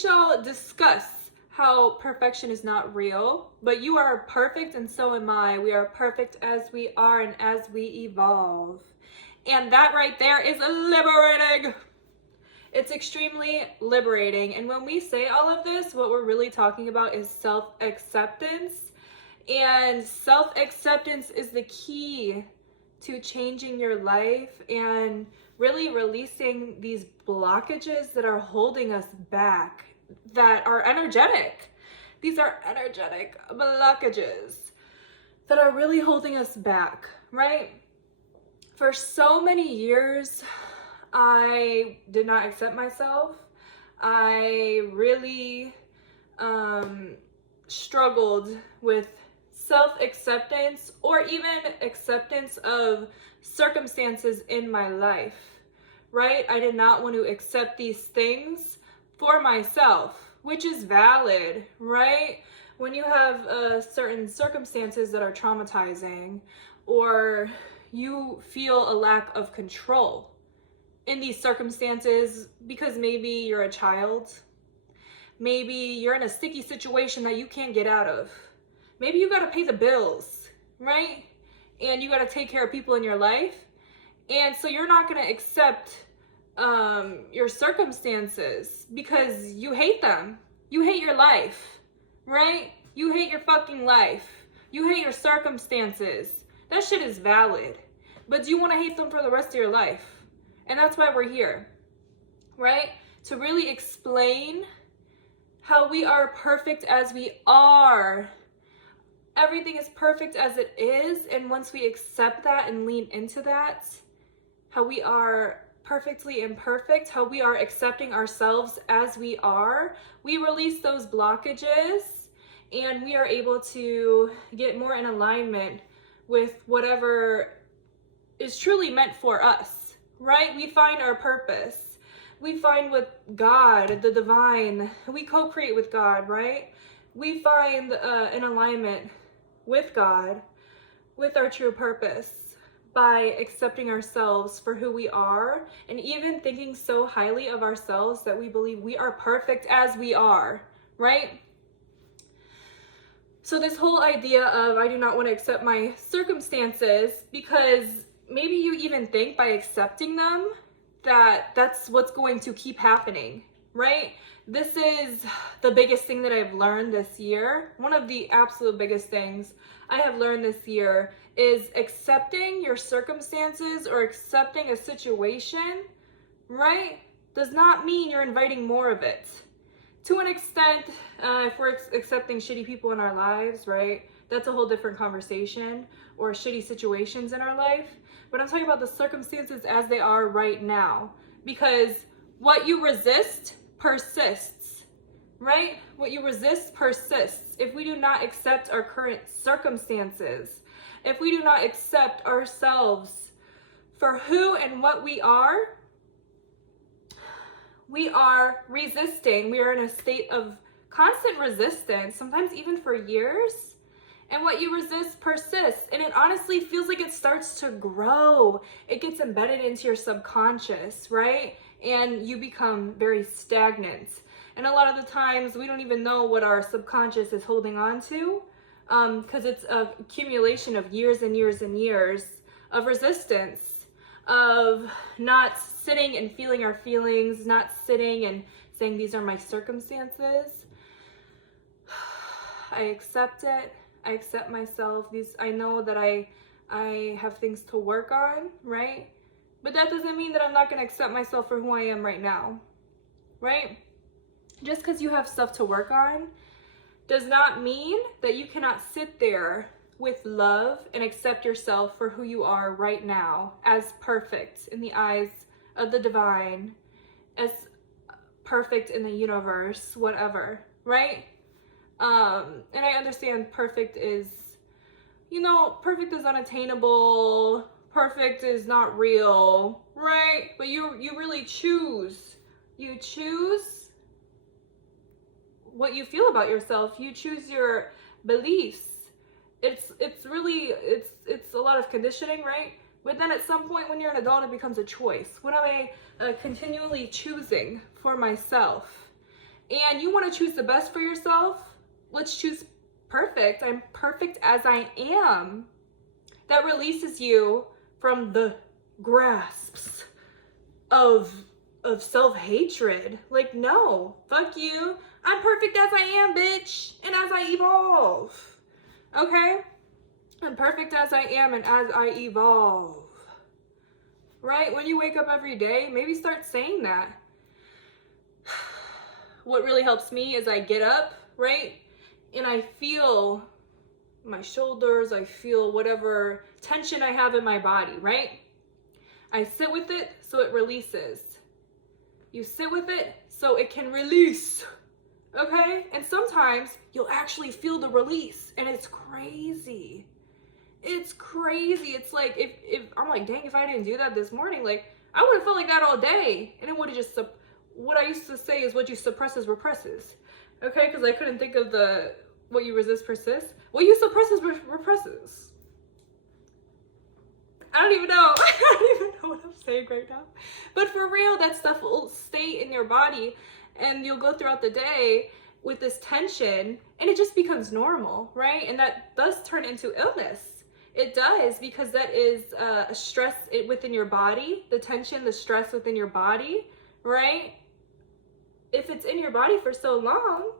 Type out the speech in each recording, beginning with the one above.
shall discuss how perfection is not real, but you are perfect and so am I. We are perfect as we are and as we evolve. And that right there is liberating. It's extremely liberating. And when we say all of this, what we're really talking about is self-acceptance. And self-acceptance is the key to changing your life and really releasing these blockages that are holding us back, that are energetic. These are energetic blockages that are really holding us back, right? For so many years, I did not accept myself. I really struggled with self-acceptance or even acceptance of circumstances in my life, right? I did not want to accept these things for myself, which is valid, right? When you have certain circumstances that are traumatizing, or you feel a lack of control in these circumstances because maybe you're a child, maybe you're in a sticky situation that you can't get out of, maybe you got to pay the bills, right? And you got to take care of people in your life, and so you're not going to accept your circumstances because you hate them. You hate your life, right? You hate your fucking life. You hate your circumstances. That shit is valid. But do you want to hate them for the rest of your life? And that's why we're here, right? To really explain how we are perfect as we are. Everything is perfect as it is. And once we accept that and lean into that, how we are perfectly imperfect, how we are accepting ourselves as we are, we release those blockages and we are able to get more in alignment with whatever is truly meant for us, right? We find our purpose. We find what God, the divine, we co-create with God, right? We find an alignment with God, with our true purpose, by accepting ourselves for who we are, and even thinking so highly of ourselves that we believe we are perfect as we are, right? So this whole idea of I do not want to accept my circumstances, because maybe you even think by accepting them that that's what's going to keep happening, right? This is the biggest thing that I've learned this year. One of the absolute biggest things I have learned this year is accepting your circumstances or accepting a situation, right, does not mean you're inviting more of it. To an extent, if we're accepting shitty people in our lives, right, that's a whole different conversation, or shitty situations in our life. But I'm talking about the circumstances as they are right now, because what you resist persists, right? What you resist persists. If we do not accept our current circumstances, if we do not accept ourselves for who and what we are resisting. We are in a state of constant resistance, sometimes even for years. And what you resist persists. And it honestly feels like it starts to grow. It gets embedded into your subconscious, right? And you become very stagnant. And a lot of the times we don't even know what our subconscious is holding on to, because it's an accumulation of years and years and years of resistance, of not sitting and feeling our feelings, not sitting and saying these are my circumstances. I accept it. I accept myself. I know that I have things to work on, right? But that doesn't mean that I'm not going to accept myself for who I am right now, right? Just because you have stuff to work on does not mean that you cannot sit there with love and accept yourself for who you are right now, as perfect in the eyes of the divine, as perfect in the universe, whatever, right? And I understand perfect is, perfect is unattainable, perfect is not real, right? But you really choose. You choose what you feel about yourself. You choose your beliefs. It's a lot of conditioning, right? But then at some point when you're an adult, it becomes a choice. What am I continually choosing for myself? and you want to choose the best for yourself, let's choose perfect. I'm perfect as I am. That releases you from the grasps of self-hatred. Like, no, fuck you. I'm perfect as I am, bitch, and as I evolve. Okay? I'm perfect as I am and as I evolve. Right? When you wake up every day, maybe start saying that. What really helps me is I get up, right? And I feel my shoulders, I feel whatever tension I have in my body, right? I sit with it so it releases. You sit with it so it can release, okay? And sometimes you'll actually feel the release, and it's crazy. It's crazy. It's like, if I'm like, dang, if I didn't do that this morning, like, I would have felt like that all day, and it would have just, what I used to say is what you suppresses represses, okay? Because I couldn't think of what you resist persists. What you suppresses represses. I don't even know. I don't even know what I'm saying right now. But for real, that stuff will stay in your body, and you'll go throughout the day with this tension, and it just becomes normal, right? And that does turn into illness. It does, because that is a stress within your body, the tension, the stress within your body, right? If it's in your body for so long,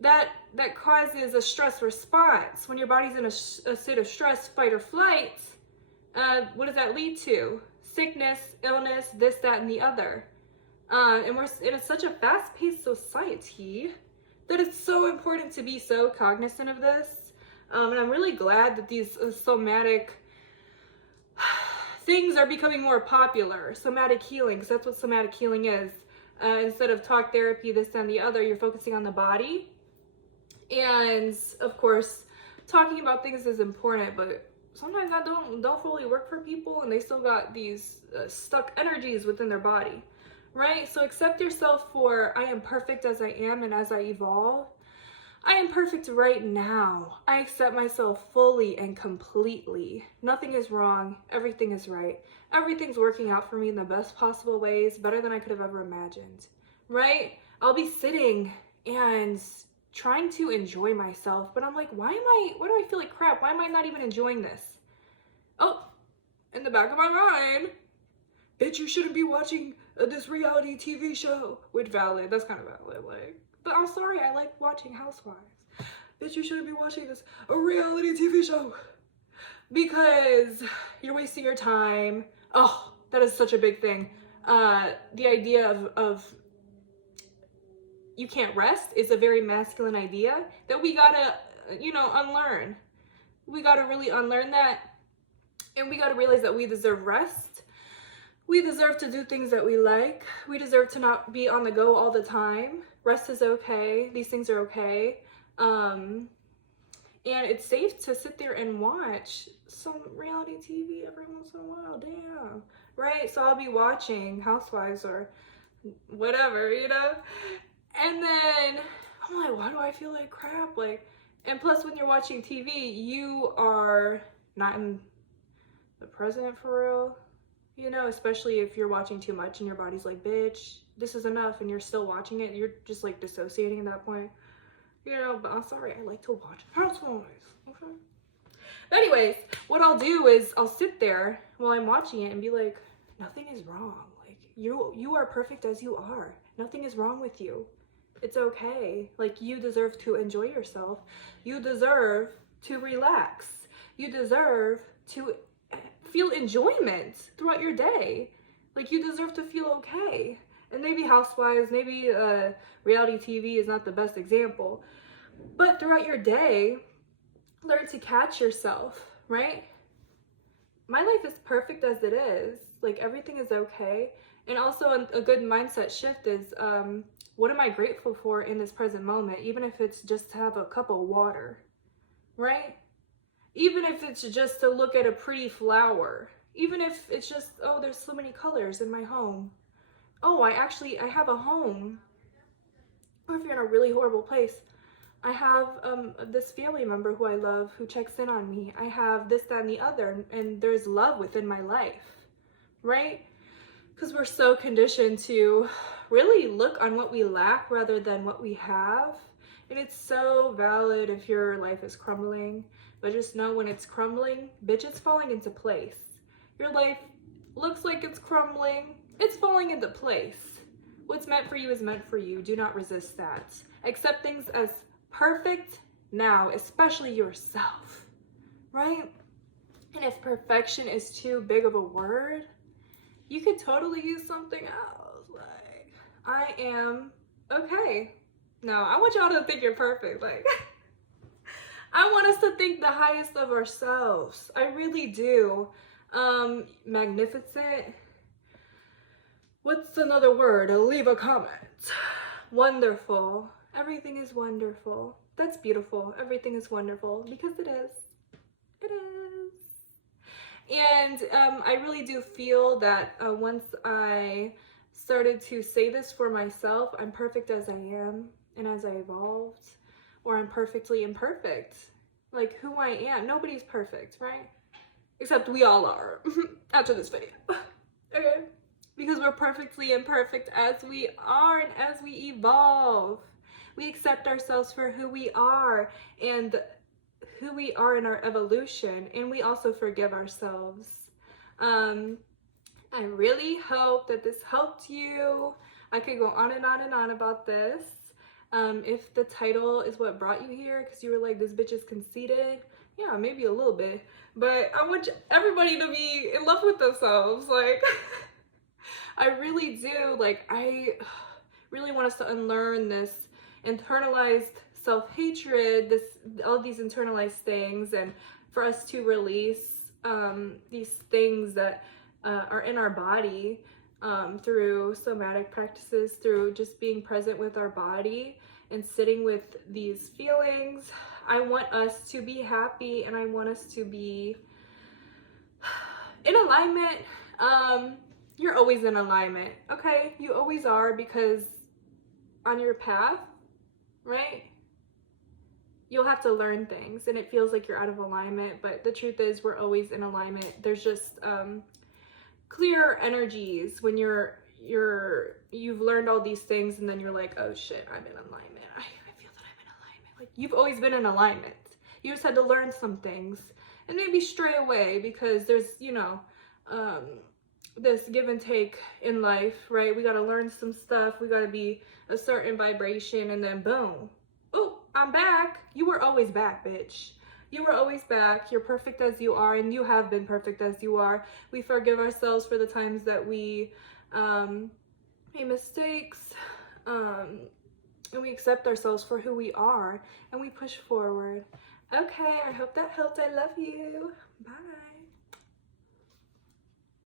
that causes a stress response. When your body's in a state of stress, fight or flight, what does that lead to? Sickness, illness, this, that, and the other. And we're in such a fast-paced society that it's so important to be so cognizant of this. And I'm really glad that these somatic things are becoming more popular. Somatic healing, because that's what somatic healing is. Instead of talk therapy, this, that, and the other, you're focusing on the body. And of course, talking about things is important, but sometimes that don't fully work for people, and they still got these stuck energies within their body, right? So accept yourself for, I am perfect as I am and as I evolve. I am perfect right now. I accept myself fully and completely. Nothing is wrong. Everything is right. Everything's working out for me in the best possible ways, better than I could have ever imagined, right? I'll be sitting and trying to enjoy myself, but I'm like, why do I feel like crap? Why am I not even enjoying this? Oh, in the back of my mind, bitch, you shouldn't be watching this reality TV show. Which valid, that's kind of valid, like, but I'm sorry, I like watching Housewives. Bitch, you shouldn't be watching a reality TV show because you're wasting your time. Oh, that is such a big thing. The idea of you can't rest is a very masculine idea that we gotta, unlearn. We gotta really unlearn that. And we gotta realize that we deserve rest. We deserve to do things that we like. We deserve to not be on the go all the time. Rest is okay. These things are okay. And it's safe to sit there and watch some reality TV every once in a while. Damn. Right? So I'll be watching Housewives or whatever, And then I'm like, why do I feel like crap? Like, and plus when you're watching TV, you are not in the present for real, especially if you're watching too much and your body's like, bitch, this is enough, and you're still watching it. You're just like dissociating at that point, but I'm sorry, I like to watch Housewives, okay? But anyways, what I'll do is I'll sit there while I'm watching it and be like, nothing is wrong. Like, you are perfect as you are. Nothing is wrong with you. It's okay. Like, you deserve to enjoy yourself. You deserve to relax. You deserve to feel enjoyment throughout your day. Like, you deserve to feel okay. And maybe Housewives, maybe reality TV is not the best example, but throughout your day, learn to catch yourself, right? My life is perfect as it is. Like, everything is okay. And also a good mindset shift is, what am I grateful for in this present moment? Even if it's just to have a cup of water, right? Even if it's just to look at a pretty flower. Even if it's just, oh, there's so many colors in my home. Oh, I have a home. Or if you're in a really horrible place, I have this family member who I love who checks in on me. I have this, that, and the other, and there's love within my life, right? Because we're so conditioned to really look on what we lack rather than what we have. And it's so valid if your life is crumbling, but just know when it's crumbling, bitch, it's falling into place. Your life looks like it's crumbling, it's falling into place. What's meant for you is meant for you. Do not resist that. Accept things as perfect now, especially yourself, right? And if perfection is too big of a word, you could totally use something else. Like, I am okay. No, I want y'all to think you're perfect. Like, I want us to think the highest of ourselves. I really do. Magnificent. What's another word? Leave a comment. Wonderful. Everything is wonderful. That's beautiful. Everything is wonderful because it is. It is. And I really do feel that once I started to say this for myself, I'm perfect as I am and as I evolved, or I'm perfectly imperfect. Like who I am. Nobody's perfect, right? Except we all are after this video. Okay? Because we're perfectly imperfect as we are and as we evolve. We accept ourselves for who we are and who we are in our evolution, and we also forgive ourselves. I really hope that this helped you. I could go on and on and on about this. If the title is what brought you here because you were like, this bitch is conceited, yeah, maybe a little bit, but I want everybody to be in love with themselves. Like I really do. Like I really want us to unlearn this internalized self-hatred, all these internalized things, and for us to release these things that are in our body through somatic practices, through just being present with our body and sitting with these feelings. I want us to be happy, and I want us to be in alignment. You're always in alignment, okay? You always are, because on your path, right, you'll have to learn things and it feels like you're out of alignment, but the truth is we're always in alignment. There's just clear energies when you've learned all these things, and then you're like, oh shit, I'm in alignment. I feel that I'm in alignment. Like you've always been in alignment. You just had to learn some things and maybe stray away, because there's, you know, this give and take in life, right? We got to learn some stuff. We got to be a certain vibration, and then boom, oh, I'm back. You were always back, bitch. You were always back. You're perfect as you are, and you have been perfect as you are. We forgive ourselves for the times that we made mistakes, and we accept ourselves for who we are, and we push forward. Okay, I hope that helped. I love you.